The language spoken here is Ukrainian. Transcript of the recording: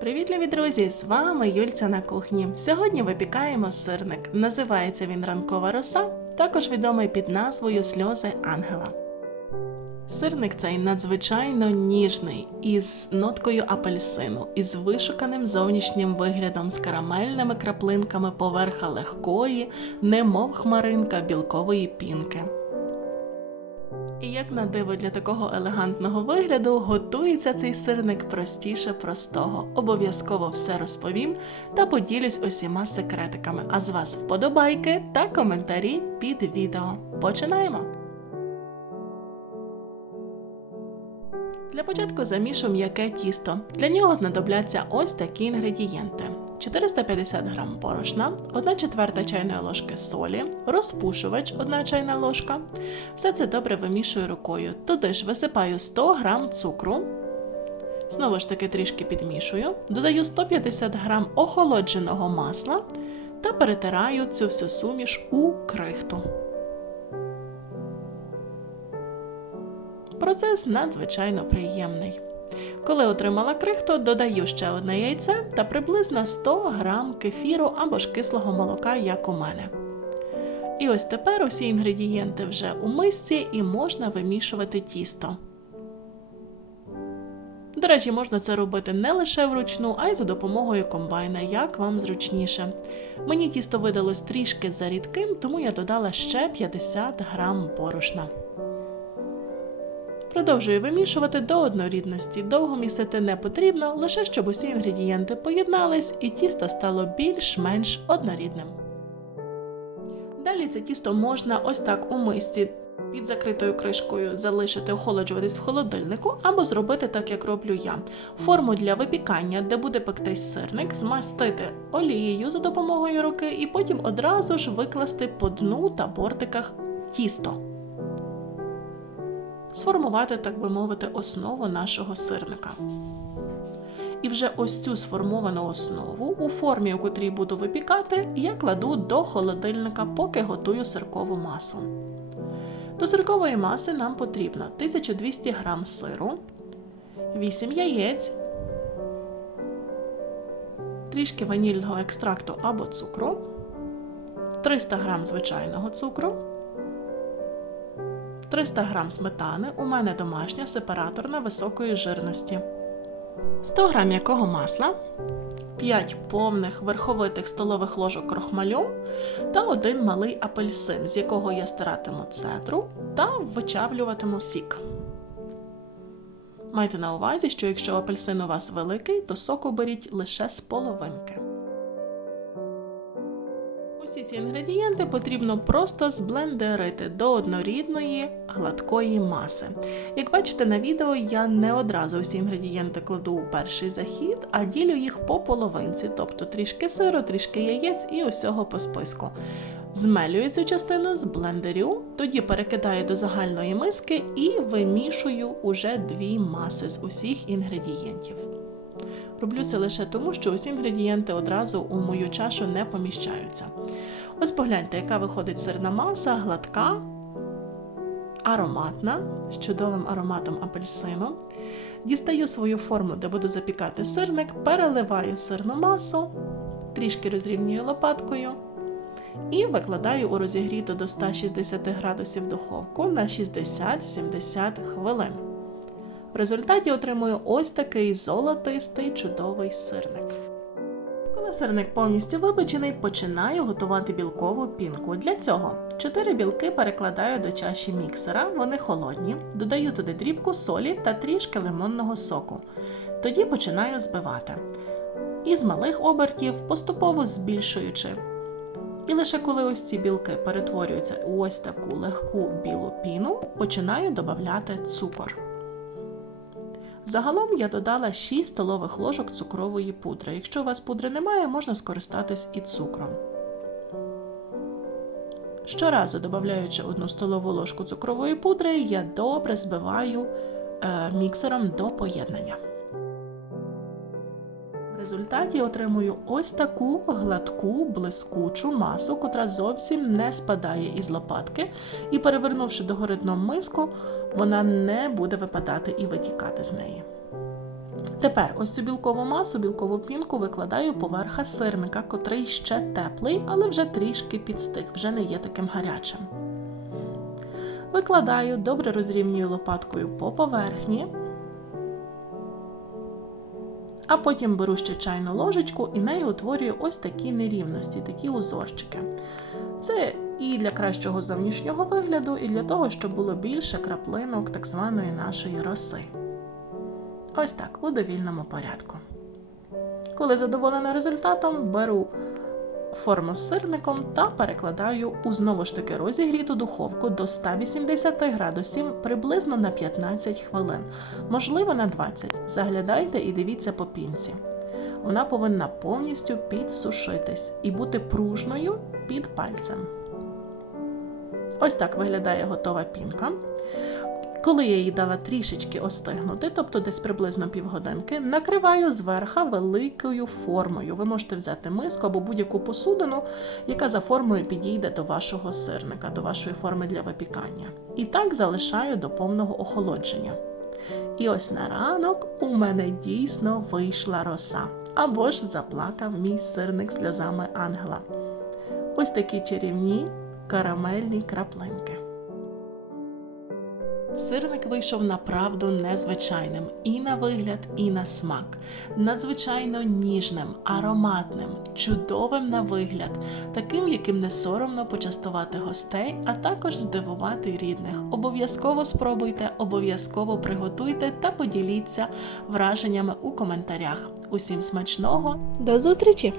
Привіт, любі друзі! З вами Юльця на кухні. Сьогодні випікаємо сирник. Називається він ранкова роса, також відомий під назвою Сльози Ангела. Сирник цей надзвичайно ніжний, із ноткою апельсину, із вишуканим зовнішнім виглядом, з карамельними краплинками поверха легкої, немов хмаринка білкової пінки. І як на диво для такого елегантного вигляду готується цей сирник простіше простого. Обов'язково все розповім та поділюсь усіма секретиками. А з вас вподобайки та коментарі під відео. Починаємо! Для початку замішу м'яке тісто. Для нього знадобляться ось такі інгредієнти: 450 г борошна, 1 четверта чайної ложки солі, розпушувач 1 чайна ложка. Все це добре вимішую рукою. Туди ж висипаю 100 г цукру. Знову ж таки трішки підмішую, додаю 150 г охолодженого масла та перетираю цю всю суміш у крихту. Процес надзвичайно приємний. Коли отримала крихту, додаю ще одне яйце та приблизно 100 г кефіру або ж кислого молока, як у мене. І ось тепер усі інгредієнти вже у мисці і можна вимішувати тісто. До речі, можна це робити не лише вручну, а й за допомогою комбайна, як вам зручніше. Мені тісто видалось трішки зарідким, тому я додала ще 50 грам борошна. Продовжую вимішувати до однорідності. Довго місити не потрібно, лише щоб усі інгредієнти поєднались і тісто стало більш-менш однорідним. Далі це тісто можна ось так у мисці під закритою кришкою залишити охолоджуватись в холодильнику, або зробити так, як роблю я. Форму для випікання, де буде пектись сирник, змастити олією за допомогою руки і потім одразу ж викласти по дну та бортиках тісто сформувати, так би мовити, основу нашого сирника. І вже ось цю сформовану основу у формі, у котрій буду випікати, я кладу до холодильника, поки готую сиркову масу. До сиркової маси нам потрібно 1200 г сиру, 8 яєць, трішки ванільного екстракту або цукру, 300 г звичайного цукру. 300 г сметани у мене домашня сепараторна високої жирності, 100 г м'якого масла, 5 повних верховитих столових ложок крохмалю та один малий апельсин, з якого я стиратиму цедру та вичавлюватиму сік. Майте на увазі, що якщо апельсин у вас великий, то соку беріть лише з половинки. Ці інгредієнти потрібно просто зблендерити до однорідної гладкої маси. Як бачите на відео, я не одразу усі інгредієнти кладу у перший захід, а ділю їх по половинці, тобто трішки сиру, трішки яєць і усього по списку. Змелюю цю частину з блендерю, тоді перекидаю до загальної миски і вимішую уже дві маси з усіх інгредієнтів. Роблю це лише тому, що усі інгредієнти одразу у мою чашу не поміщаються. Ось погляньте, яка виходить сирна маса, гладка, ароматна, з чудовим ароматом апельсину. Дістаю свою форму, де буду запікати сирник, переливаю сирну масу, трішки розрівнюю лопаткою і викладаю у розігріту до 160 градусів духовку на 60-70 хвилин. В результаті отримую ось такий золотистий чудовий сирник. Коли сирник повністю випечений, починаю готувати білкову пінку. Для цього 4 білки перекладаю до чаші міксера, вони холодні, додаю туди дрібку солі та трішки лимонного соку. Тоді починаю збивати. Із малих обертів, поступово збільшуючи. І лише коли ось ці білки перетворюються у ось таку легку білу піну, починаю додавати цукор. Загалом я додала 6 столових ложок цукрової пудри. Якщо у вас пудри немає, можна скористатись і цукром. Щоразу додаючи 1 столову ложку цукрової пудри, я добре збиваю е, міксером до поєднання. Результаті отримую ось таку гладку, блискучу масу, котра зовсім не спадає із лопатки, і перевернувши догори дном миску, вона не буде випадати і витікати з неї. Тепер ось цю білкову масу, білкову пінку викладаю поверха сирника, котрий ще теплий, але вже трішки підстиг, вже не є таким гарячим. Викладаю, добре розрівнюю лопаткою по поверхні, а потім беру ще чайну ложечку і нею утворюю ось такі нерівності, такі узорчики. Це і для кращого зовнішнього вигляду, і для того, щоб було більше краплинок так званої нашої роси. Ось так, у довільному порядку. Коли задоволена результатом, беру форму з сирником та перекладаю у знову ж таки розігріту духовку до 180 градусів приблизно на 15 хвилин, можливо на 20. Заглядайте і дивіться по пінці. Вона повинна повністю підсушитись і бути пружною під пальцем. Ось так виглядає готова пінка. Коли я її дала трішечки остигнути, тобто десь приблизно півгодинки, накриваю зверха великою формою. Ви можете взяти миску або будь-яку посудину, яка за формою підійде до вашого сирника, до вашої форми для випікання. І так залишаю до повного охолодження. І ось на ранок у мене дійсно вийшла роса, або ж заплакав мій сирник сльозами ангела. Ось такі чарівні карамельні краплинки. Сирник вийшов направду незвичайним і на вигляд, і на смак. Надзвичайно ніжним, ароматним, чудовим на вигляд, таким, яким не соромно почастувати гостей, а також здивувати рідних. Обов'язково спробуйте, обов'язково приготуйте та поділіться враженнями у коментарях. Усім смачного! До зустрічі!